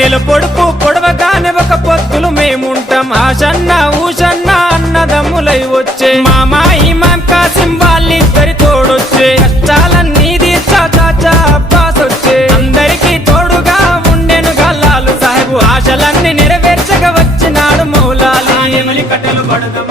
నెల పొడుపు పొడవగానే ఒక పొత్తులు మేముంటాం ఆషన్న ఊషన్న అన్నదమ్ములై వచ్చే మామా ఇమాం కాసిం వాళ్ళిద్దరి తోడొచ్చే కష్టాలన్నీ తీర్చా చాచా అబ్బాస్ వచ్చే అందరికీ తోడుగా ఉండెనుగా లాలు సాహెబు ఆశలన్నీ నెరవేర్చగా వచ్చినాడు మౌలాలి కట్టెలు పడదాం